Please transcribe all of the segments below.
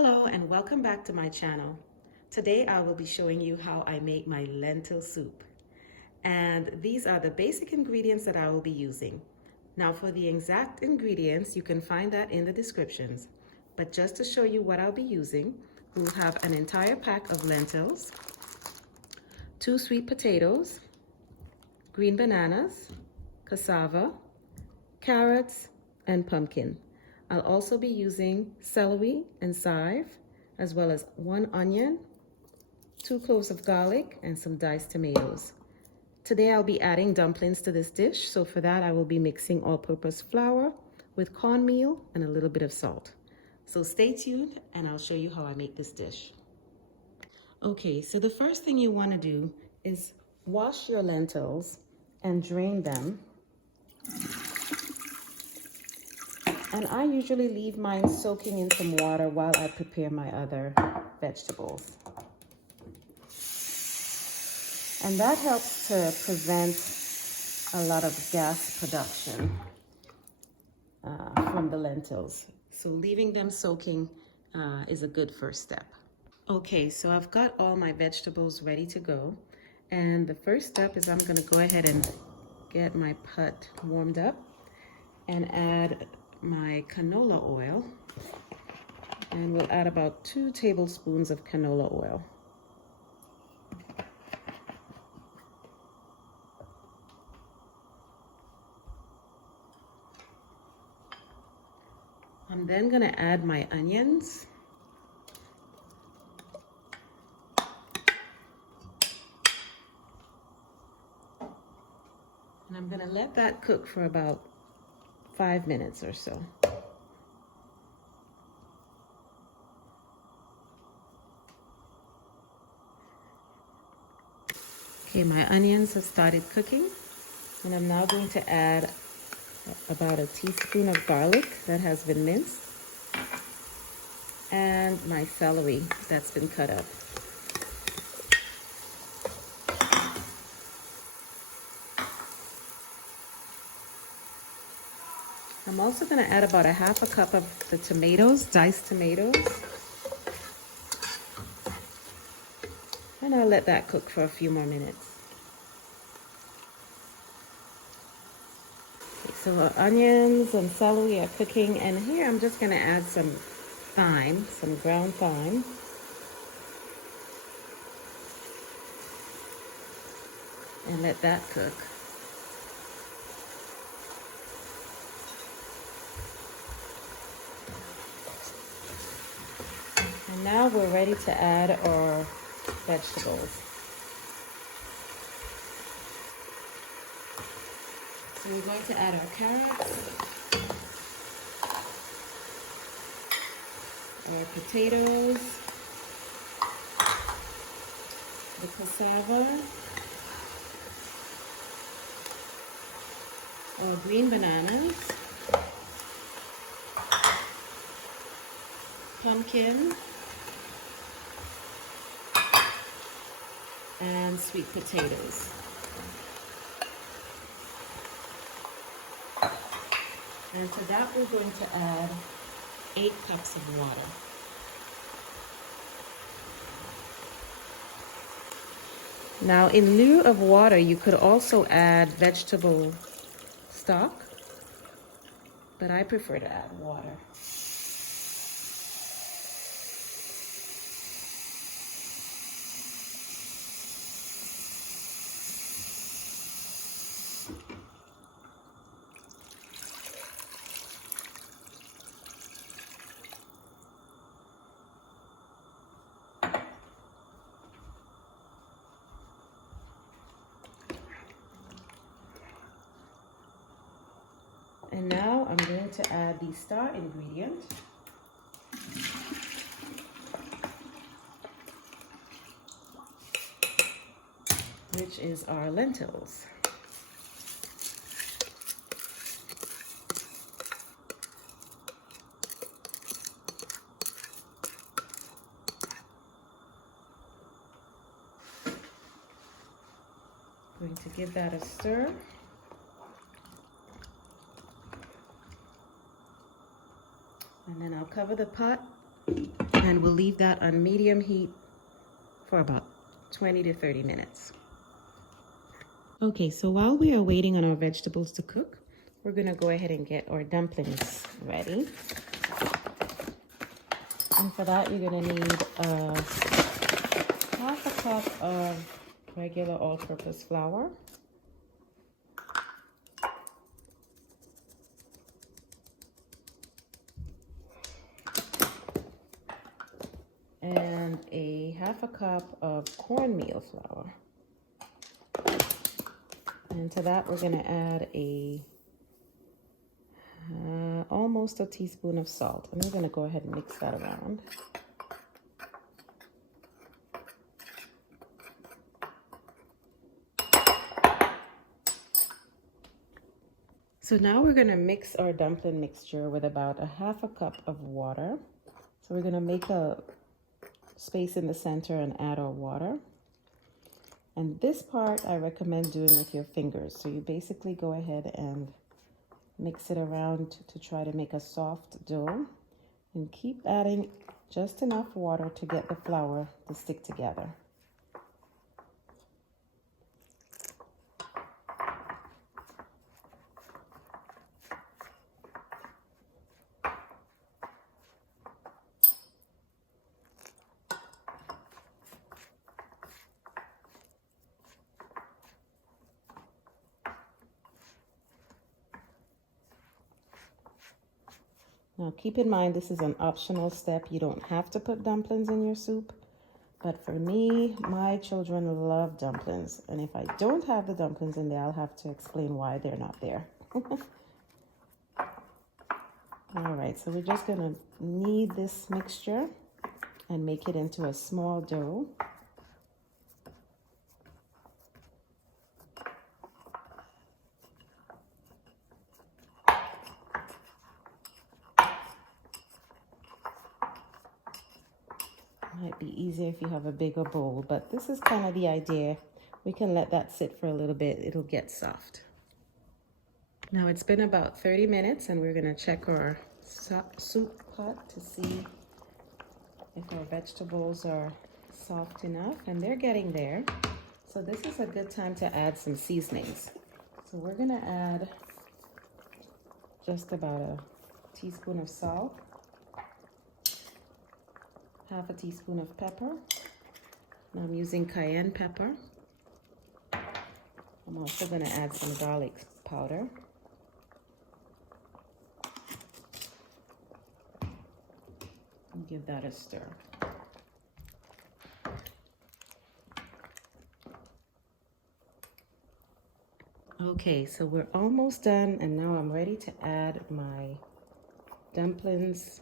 Hello and welcome back to my channel. Today I will be showing you how I make my lentil soup. And these are the basic ingredients that I will be using. Now for the exact ingredients, you can find that in the descriptions. But just to show you what I'll be using, we'll have an entire pack of lentils, 2 sweet potatoes, green bananas, cassava, carrots, and pumpkin. I'll also be using celery and chive, as well as 1 onion, 2 cloves of garlic, and some diced tomatoes. Today I'll be adding dumplings to this dish, so for that I will be mixing all-purpose flour with cornmeal and a little bit of salt. So stay tuned and I'll show you how I make this dish. Okay, so the first thing you want to do is wash your lentils and drain them. And I usually leave mine soaking in some water while I prepare my other vegetables. And that helps to prevent a lot of gas production from the lentils. So leaving them soaking is a good first step. Okay, so I've got all my vegetables ready to go. And the first step is I'm gonna go ahead and get my pot warmed up and add my canola oil, and we'll add about 2 tablespoons of canola oil. I'm then going to add my onions. And I'm going to let that cook for about 5 minutes or so. Okay, my onions have started cooking, and I'm now going to add about a teaspoon of garlic that has been minced and my celery that's been cut up. I'm also going to add about a half a cup of the tomatoes, diced tomatoes. And I'll let that cook for a few more minutes. Okay, so our onions and celery are cooking, and here I'm just going to add some thyme, some ground thyme. And let that cook. And now we're ready to add our vegetables. So we're going to add our carrots, our potatoes, the cassava, our green bananas, pumpkin, and sweet potatoes. And to that we're going to add 8 cups of water. Now in lieu of water, you could also add vegetable stock, but I prefer to add water. And now I'm going to add the star ingredient, which is our lentils. Going to give that a stir. And then I'll cover the pot And we'll leave that on medium heat for about 20 to 30 minutes. Okay, so while we are waiting on our vegetables to cook, we're gonna go ahead and get our dumplings ready. And for that, you're gonna need half a cup of regular all-purpose flour, and a half a cup of cornmeal flour. And to that, we're gonna add almost a teaspoon of salt. And we're gonna go ahead and mix that around. So now we're gonna mix our dumpling mixture with about a half a cup of water. So we're gonna make a space in the center and add our water. And this part I recommend doing with your fingers. So you basically go ahead and mix it around to try to make a soft dough, and keep adding just enough water to get the flour to stick together. Now keep in mind, this is an optional step. You don't have to put dumplings in your soup. But for me, my children love dumplings. And if I don't have the dumplings in there, I'll have to explain why they're not there. All right, so we're just gonna knead this mixture and make it into a small dough. Might be easier if you have a bigger bowl, but this is kind of the idea. We can let that sit for a little bit. It'll get soft. Now it's been about 30 minutes and we're gonna check our soup pot to see if our vegetables are soft enough, and they're getting there. So this is a good time to add some seasonings. So we're gonna add just about a teaspoon of salt, half a teaspoon of pepper. Now I'm using cayenne pepper. I'm also going to add some garlic powder. And give that a stir. Okay, so we're almost done, and now I'm ready to add my dumplings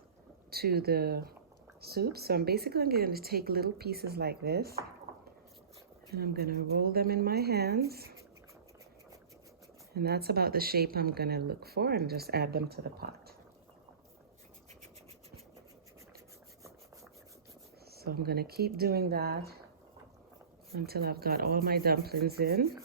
to the soup. So I'm basically going to take little pieces like this, and I'm going to roll them in my hands, and that's about the shape I'm going to look for, and just add them to the pot. So I'm going to keep doing that until I've got all my dumplings in,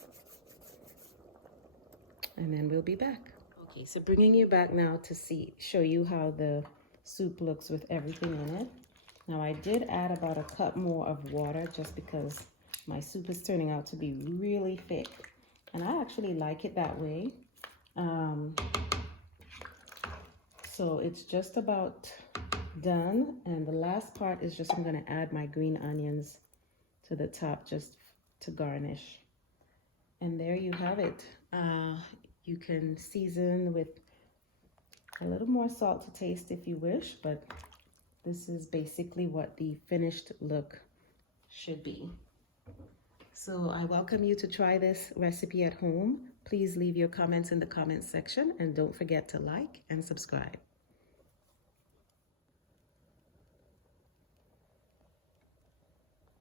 and then we'll be back. Okay, so bringing you back now to show you how the soup looks with everything in it. Now I did add about a cup more of water just because my soup is turning out to be really thick, and I actually like it that way. So it's just about done, and the last part is just I'm going to add my green onions to the top just to garnish. And there you have it. You can season with a little more salt to taste if you wish, but this is basically what the finished look should be. So I welcome you to try this recipe at home. Please leave your comments in the comments section, and don't forget to like and subscribe.